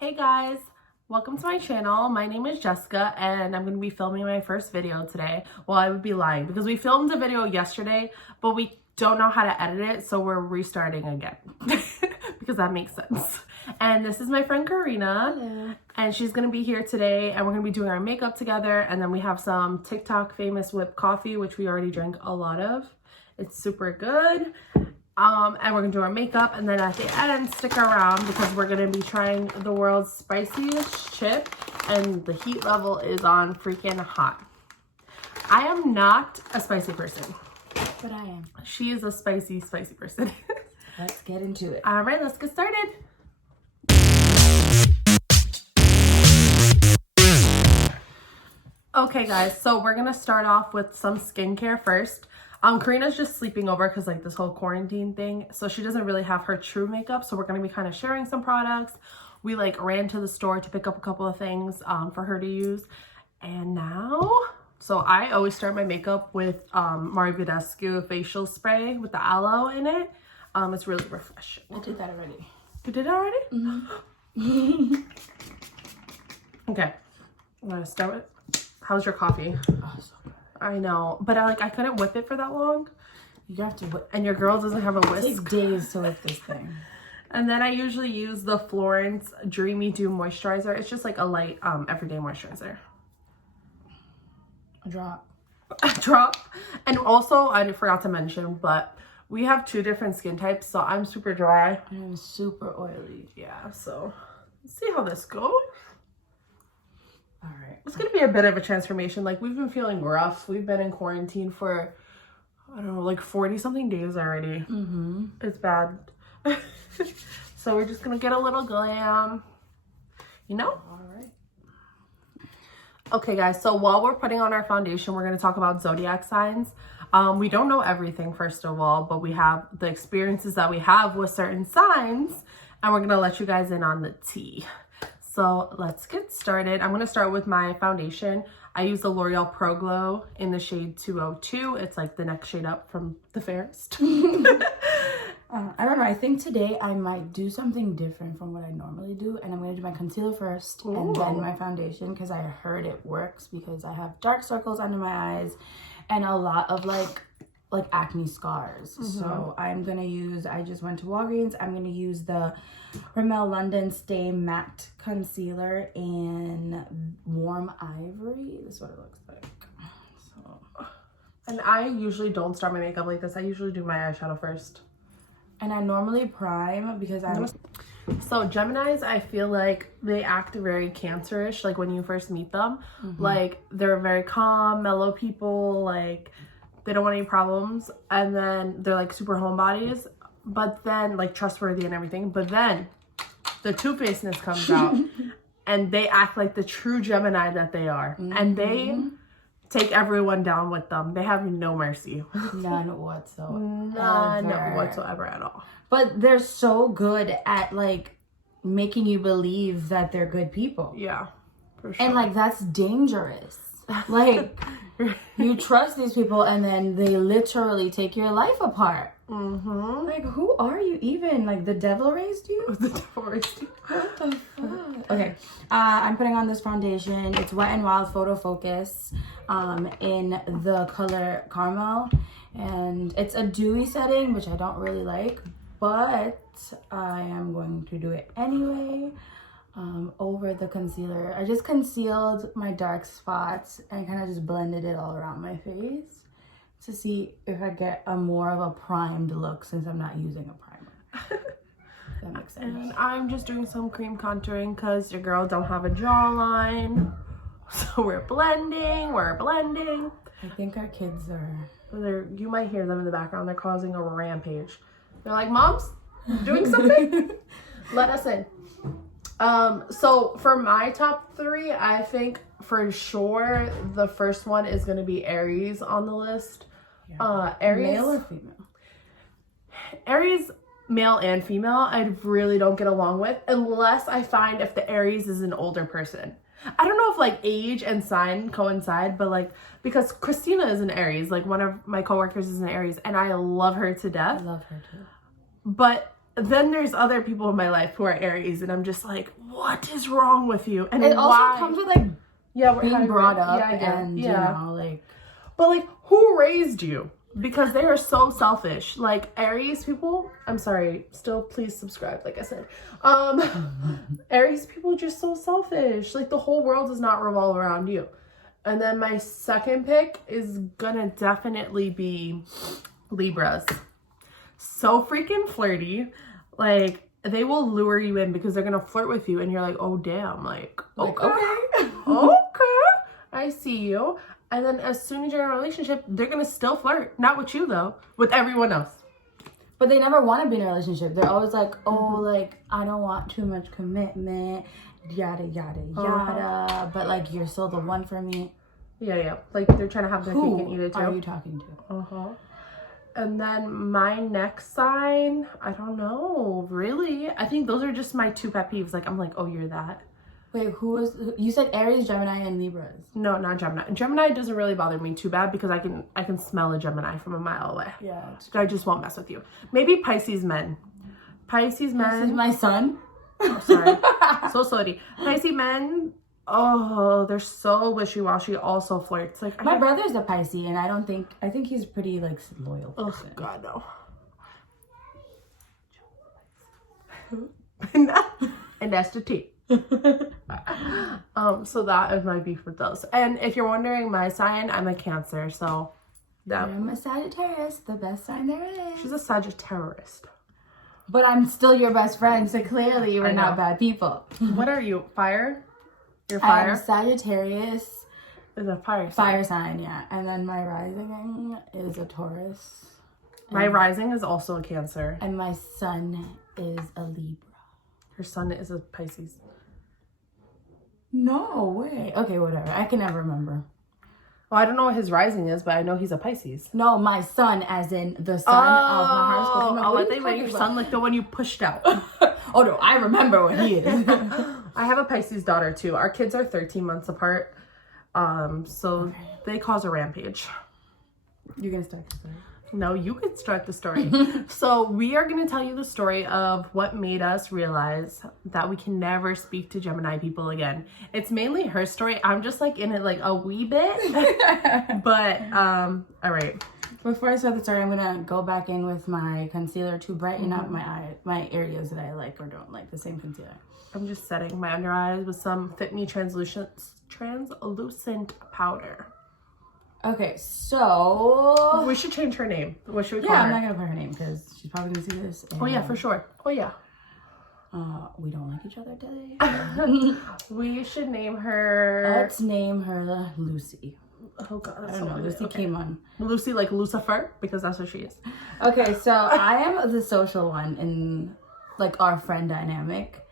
Hey guys, welcome to my channel. My name is Jessica and I'm going to be filming my first video today. Well, I would be lying because we filmed a video yesterday, but we don't know how to edit it, so we're restarting again because that makes sense. And this is my friend Karina. Hello. And she's going to be here today and we're going to be doing our makeup together, and then we have some TikTok famous whipped coffee, which we already drink a lot of. It's super good. And we're gonna do our makeup, and then at the end, stick around because we're gonna be trying the world's spiciest chip, and the heat level is on freaking hot. I am not a spicy person. But I am. She is a spicy person. Let's get into it. All right, let's get started. Okay guys, so we're gonna start off with some skincare first. Karina's just sleeping over because like this whole quarantine thing, so she doesn't really have her true makeup, so we're going to be kind of sharing some products. We like ran to the store to pick up a couple of things for her to use. And now, so I always start my makeup with Badescu facial spray with the aloe in it. It's really refreshing. I did that already. You did it already? Mm-hmm. Okay, I'm going to start with, how's your coffee? Oh, so good. I know, but I couldn't whip it for that long. You have to whip. And your girl doesn't have a whisk. It takes days to whip this thing. And then I usually use the Florence Dreamy Dew moisturizer. It's just like a light everyday moisturizer. A drop. A drop. And also, I forgot to mention, but we have two different skin types, so I'm super dry. And I'm super oily. Yeah, so let's see how this goes. All right. It's going to be a bit of a transformation. Like, we've been feeling rough. We've been in quarantine for, I don't know, like 40 something days already. Mm-hmm. It's bad. So we're just going to get a little glam, you know? All right. Okay, guys. So while we're putting on our foundation, we're going to talk about zodiac signs. We don't know everything, first of all, but we have the experiences that we have with certain signs, and we're going to let you guys in on the tea. So let's get started. I'm going to start with my foundation. I use the L'Oreal Pro Glow in the shade 202. It's like the next shade up from the fairest. I don't know. I think today I might do something different from what I normally do. And I'm going to do my concealer first. Ooh. And then my foundation, because I heard it works because I have dark circles under my eyes and a lot of like acne scars. Mm-hmm. So I'm gonna use, I just went to Walgreens, I'm gonna use the Rimmel London Stay Matte Concealer in Warm Ivory. This is what it looks like. So, and I usually don't start my makeup like this. I usually do my eyeshadow first. And I normally prime because I'm... So Geminis, I feel like they act very Cancerish, like when you first meet them. Mm-hmm. Like they're very calm, mellow people, like they don't want any problems, and then they're like super homebodies, but then like trustworthy and everything, but then the two-facedness comes out and they act like the true Gemini that they are. Mm-hmm. And they take everyone down with them. They have no mercy. None whatsoever. None whatsoever at all. But they're so good at like making you believe that they're good people. Yeah, for sure. And like that's dangerous. Like you trust these people and then they literally take your life apart. Mm-hmm. Like, who are you even? Like, the devil raised you? The devil raised you. What the fuck? Okay, I'm putting on this foundation. It's Wet n Wild Photo Focus in the color Caramel. And it's a dewy setting, which I don't really like. But I am going to do it anyway. Over the concealer. I just concealed my dark spots and kind of just blended it all around my face to see if I get a more of a primed look since I'm not using a primer. That makes sense. And I'm just doing some cream contouring because your girl don't have a jawline. So we're blending. I think our kids are... You might hear them in the background. They're causing a rampage. They're like, Mom's doing something? Let us in. So for my top three, I think for sure the first one is going to be Aries on the list. Yeah. Aries, male or female? Aries, male and female, I really don't get along with unless I find if the Aries is an older person. I don't know if like age and sign coincide, but like because Christina is an Aries, like one of my coworkers is an Aries, and I love her to death. I love her too. But then there's other people in my life who are Aries, and I'm just like, what is wrong with you? And it also why? comes with like being brought up and you yeah. know, like. But like, who raised you? Because they are so selfish. Like Aries people, I'm sorry, still please subscribe, like I said. Aries people are just so selfish. Like the whole world does not revolve around you. And then my second pick is gonna definitely be Libras. So freaking flirty. Like they will lure you in because they're gonna flirt with you and you're like, oh damn, like okay. Okay, I see you. And then as soon as you're in a relationship, they're gonna still flirt. Not with you though, with everyone else. But they never want to be in a relationship. They're always like, oh, like, I don't want too much commitment, yada, yada, yada. But, like, you're still the one for me. Yeah. Like, they're trying to have their cake and eat it, too. Who are you talking to? And then my next sign, I don't know, really. I think those are just my two pet peeves. Like, I'm like, oh, you're that. Wait, you said Aries, Gemini, and Libras. No, not Gemini. Gemini doesn't really bother me too bad because I can smell a Gemini from a mile away. Yeah. I just won't mess with you. Maybe Pisces men. Pisces men. This is my son. Oh, sorry. So sorry. Pisces men. Oh, they're so wishy-washy. Also flirts. Like my brother's a Pisces, and I think he's pretty like loyal. Oh God, no. And that's the tea. So that is my beef with those. And if you're wondering my sign, I'm a Cancer, so I'm a Sagittarius, the best sign there is. She's a Sagittarius. But I'm still your best friend, so clearly we're not bad people. What are you? Fire? You're fire? I'm Sagittarius. Is a fire sign. Fire sign, yeah. And then my rising is a Taurus. My rising is also a Cancer. And my sun is a Libra. Her sun is a Pisces. No way. Okay, whatever. I can never remember. Well, I don't know what his rising is, but I know he's a Pisces. No, my sun, as in the sun of my horoscope. Oh, I think your sun, like the one you pushed out. Oh no, I remember what he is. I have a Pisces daughter too. Our kids are 13 months apart. So they cause a rampage. You're gonna start the story. No, you could start the story. So we are going to tell you the story of what made us realize that we can never speak to Gemini people again. It's mainly her story. I'm just like in it like a wee bit. But, all right. Before I start the story, I'm going to go back in with my concealer to brighten up my areas that I like or don't like, the same concealer. I'm just setting my under eyes with some Fit Me translucent powder. Okay, so we should change her name. What should we call her? her? I'm not gonna put her name because she's probably gonna see this. Oh yeah, for sure. Oh yeah. We don't like each other today. We should name her. Let's name her Lucy. Oh God, that's I don't know. Lucy came on. Lucy, like Lucifer, because that's what she is. Okay, so I am the social one in like our friend dynamic.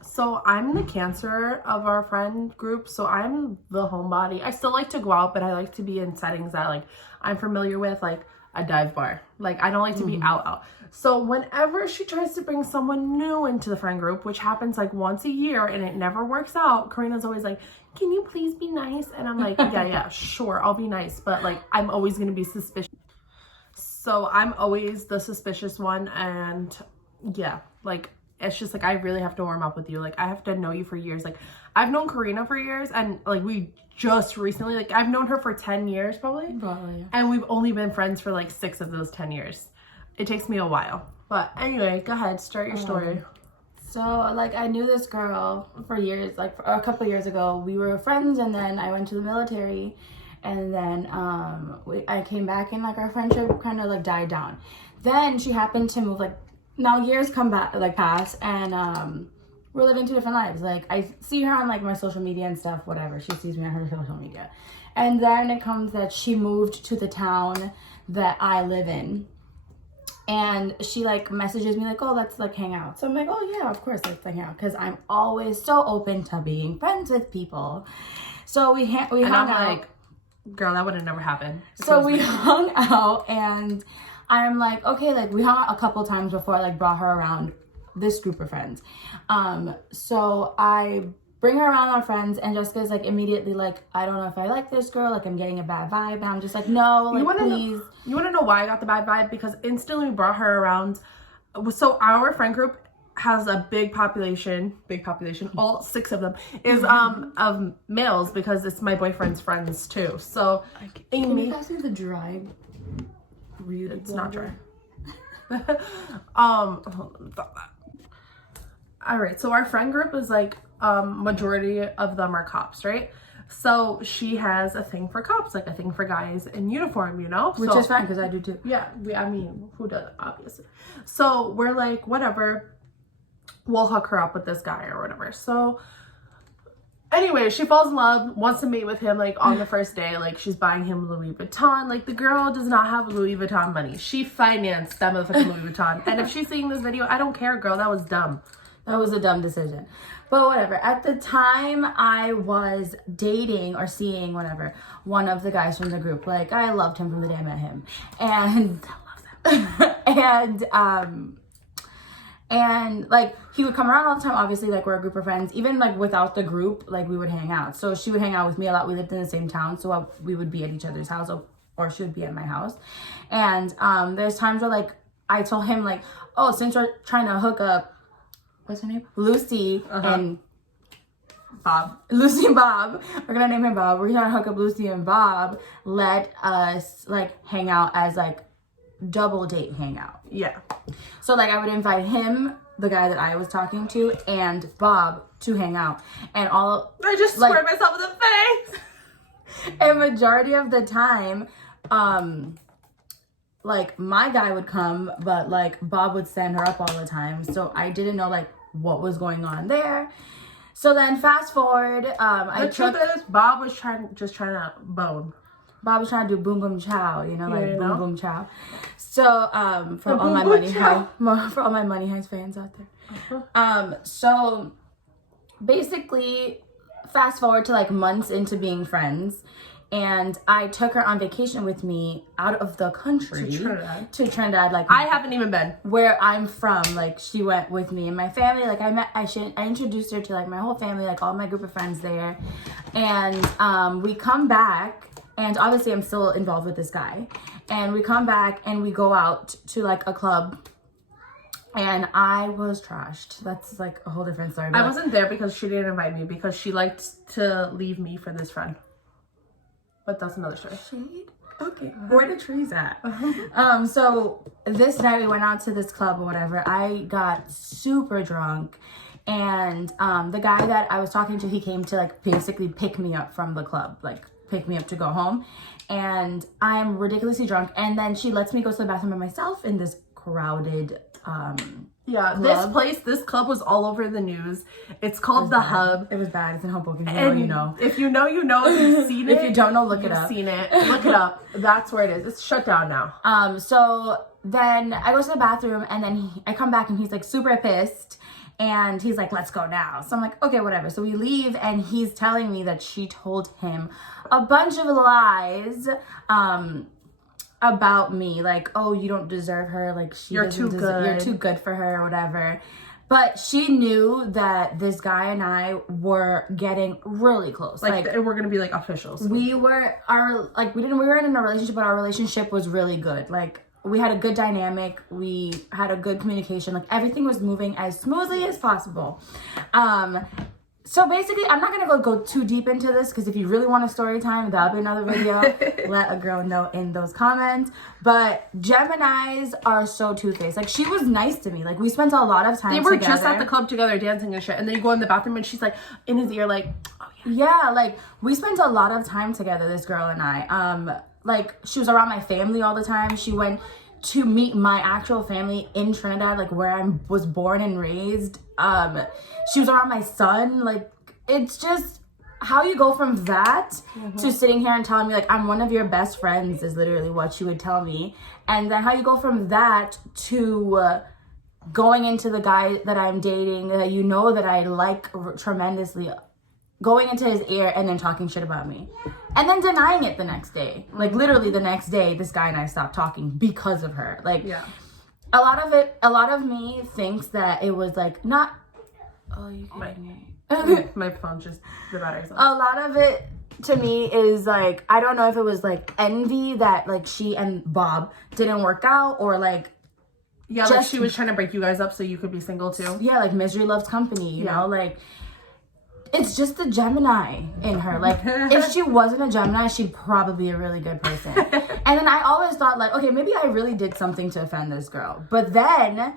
So I'm the Cancer of our friend group, so I'm the homebody. I still like to go out, but I like to be in settings that like I'm familiar with, like a dive bar. Like I don't like to be out. So whenever she tries to bring someone new into the friend group, which happens like once a year and it never works out, Karina's always like, can you please be nice? And I'm like, yeah, sure, I'll be nice. But like, I'm always going to be suspicious. So I'm always the suspicious one. And yeah, like, it's just like I really have to warm up with you. Like I have to know you for years. Like I've known Karina for years, and like we just recently, like I've known her for 10 years probably. Probably. And we've only been friends for like 6 of those 10 years. It takes me a while. But anyway, go ahead, start your story. So like I knew this girl for years, like a couple years ago. We were friends, and then I went to the military, and then I came back, and like our friendship kind of like died down. Then she happened to move, like now years come back, like pass, and we're living 2 different lives. Like I see her on like my social media and stuff, whatever. She sees me on her social media. And then it comes that she moved to the town that I live in. And she like messages me like, oh, let's like hang out. So I'm like, oh yeah, of course, let's hang out. Because I'm always so open to being friends with people. So we hung out. Like, girl, that would have never happened. So we hung out, and I'm like, okay, like we hung out a couple times before I like brought her around this group of friends. So I bring her around our friends, and Jessica's like immediately like, I don't know if I like this girl, like I'm getting a bad vibe, and I'm just like, no, like please. You want to know why I got the bad vibe? Because instantly we brought her around. So our friend group has a big population, all 6 of them is of males, because it's my boyfriend's friends too. So Can you pass me the dry? It's not dry. All right, so our friend group is like majority of them are cops, right? So she has a thing for cops, like a thing for guys in uniform, you know? Which is fine, because I do too. Yeah, I mean, who doesn't, obviously. So we're like, whatever, we'll hook her up with this guy or whatever. So anyway, she falls in love, wants to meet with him like on the first day. Like, she's buying him Louis Vuitton. Like, the girl does not have Louis Vuitton money. She financed that motherfucking Louis Vuitton. And if she's seeing this video, I don't care, girl. That was dumb. That was a dumb decision. But whatever. At the time, I was dating or seeing whatever one of the guys from the group. Like, I loved him from the day I met him. And and like he would come around all the time. Obviously, like, we're a group of friends. Even like without the group, like we would hang out. So she would hang out with me a lot. We lived in the same town, so we would be at each other's house, or she would be at my house. And there's times where like I told him like, oh, since we're trying to hook up, what's her name? Lucy and Bob. Lucy and Bob. We're gonna name him Bob. We're gonna hook up Lucy and Bob. Let us like hang out as like double date hangout. Yeah. So like I would invite him, the guy that I was talking to, and Bob to hang out. And I just squared myself in the face. And majority of the time, like my guy would come, but like Bob would stand her up all the time. So I didn't know like what was going on there. So then fast forward, Bob was trying to bone. Bob was trying to do boom boom chow, you know, like boom boom chow. So for all my Money Heist fans out there. So basically fast forward to like months into being friends. And I took her on vacation with me out of the country to Trinidad. Like, I haven't even been where I'm from. Like, she went with me and my family. Like, I introduced her to like my whole family, like all my group of friends there. And we come back, and obviously I'm still involved with this guy. And we come back and we go out to like a club. And I was trashed. That's like a whole different story. I wasn't there because she didn't invite me, because she liked to leave me for this friend. But that's another story. Shade? Okay. Where the trees at? So this night we went out to this club or whatever. I got super drunk. And the guy that I was talking to, he came to like basically pick me up from the club. Like pick me up to go home. And I'm ridiculously drunk. And then she lets me go to the bathroom by myself in this crowded club. This club was all over the news. It's called The Hub. It was bad. It's in Hoboken. If you know. If you know, you know. If you've seen it. If you don't know, look it up. Seen it. Look it up. That's where it is. It's shut down now. So then I go to the bathroom, and then I come back, and he's like super pissed. And he's like, let's go now. So I'm like, okay, whatever. So we leave, and he's telling me that she told him a bunch of lies about me. Like, oh, you don't deserve her. Like, you're too good for her or whatever. But she knew that this guy and I were getting really close. Like we're going to be like officials. We weren't in a relationship, but our relationship was really good. Like, we had a good dynamic. We had a good communication. Like, everything was moving as smoothly as possible. So basically, I'm not going to go too deep into this, because if you really want a story time, that'll be another video. Let a girl know in those comments. But Geminis are so two-faced. Like, she was nice to me. Like, we spent a lot of time together. They were just at the club together dancing and shit. And then you go in the bathroom and she's like, in his ear, like, oh yeah. Yeah, like, we spent a lot of time together, this girl and I. Like, she was around my family all the time. She went to meet my actual family in Trinidad, like where I was born and raised. She was around my son. Like, it's just how you go from that to sitting here and telling me like I'm one of your best friends is literally what she would tell me. And then how you go from that to going into the guy that I'm dating, that you know that I like tremendously, going into his ear and then talking shit about me. And then denying it the next day. Like, literally the next day, this guy and I stopped talking because of her. Like, a lot of me thinks that it was like not... Oh, you kidding me? My phone's just, the battery's on. A lot of it to me is like, I don't know if it was like envy that like she and Bob didn't work out, or like, yeah, like she was trying to break you guys up so you could be single too. Yeah, like misery loves company, you know, like it's just the Gemini in her. Like if she wasn't a Gemini, she'd probably be a really good person. And then I always thought like, okay, maybe I really did something to offend this girl. But then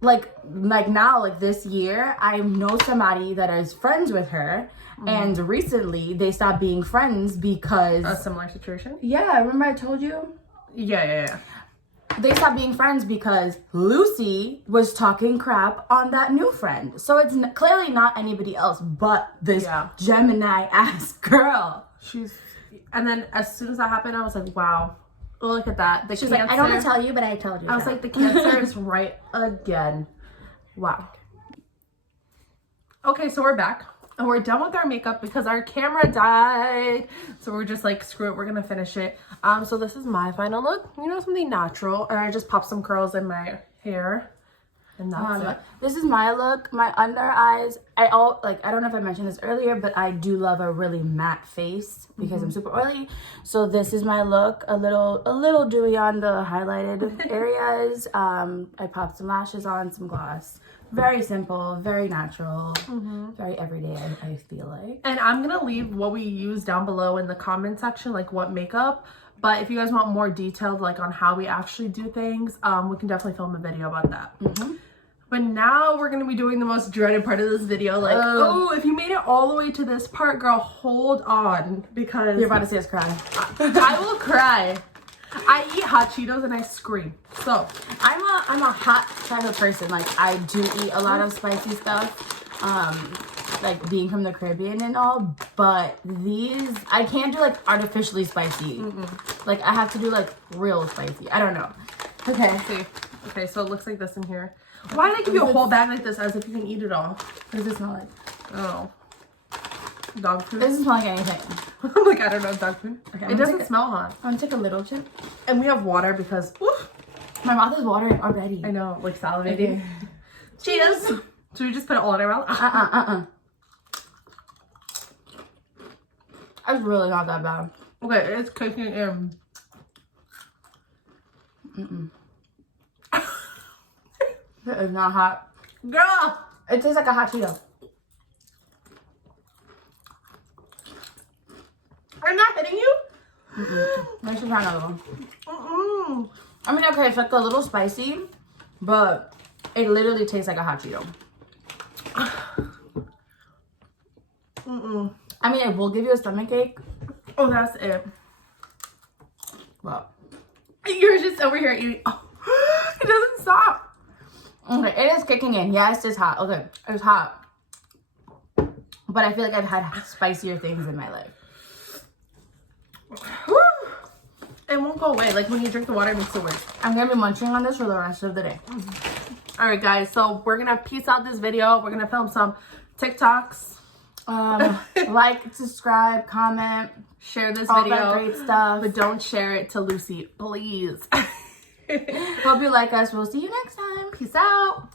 like now, like this year, I know somebody that is friends with her. And recently they stopped being friends because a similar situation. Yeah, remember I told you? Yeah. They stopped being friends because Lucy was talking crap on that new friend. So it's clearly not anybody else but this Gemini ass girl. And then as soon as that happened, I was like, wow, look at that. She's like, I don't want to tell you, but I told you. I was like, the Cancer is right again. Wow. Okay, so we're back. And we're done with our makeup because our camera died. So we're just like, screw it, we're gonna finish it. So this is my final look. You know, something natural. And I just popped some curls in my hair. And that's it. This is my look. My under eyes, I don't know if I mentioned this earlier, but I do love a really matte face because I'm super oily. So this is my look. A little dewy on the highlighted areas. I popped some lashes on, some gloss. Very simple, very natural, very everyday, I feel like. And I'm going to leave what we use down below in the comment section, like what makeup. But if you guys want more detailed, like on how we actually do things, we can definitely film a video about that. But now we're going to be doing the most dreaded part of this video. Like, oh, if you made it all the way to this part, girl, hold on. Because you're about to see us cry. I will cry. I eat hot Cheetos and I scream. So I'm a hot type of person. Like I do eat a lot of spicy stuff. Like being from the Caribbean and all, but these I can't do like artificially spicy. Like I have to do like real spicy. I don't know. Okay. Let's see. Okay, so it looks like this in here. Why did they give you a whole bag like this as if you can eat it all? What does it smell like? Oh. Dog food? It doesn't smell like anything. I'm like, I don't know, dog food. Okay, it doesn't smell hot. I'm gonna take a little chip. And we have water because my mouth is watering already. I know, like salivating. Okay. Cheers! Should we just put it all in our mouth? It's really not that bad. Okay, it's cooking in. It is not hot. Girl! It tastes like a hot Cheeto. I'm not hitting you? I should try another one. I mean, okay, it's like a little spicy, but it literally tastes like a hot Cheeto. I mean, it will give you a stomachache. Oh, that's it. Well, you're just over here eating. Oh, it doesn't stop. Okay, it is kicking in. Yes, it's hot. Okay, it's hot. But I feel like I've had spicier things in my life. It won't go away. Like when you drink the water, it makes it worse. I'm going to be munching on this for the rest of the day. Alright guys, so we're going to piece out this video. We're going to film some TikToks. Like, subscribe, comment. Share this all video. That great stuff. But don't share it to Lucy, please. Hope you like us. We'll see you next time. Peace out.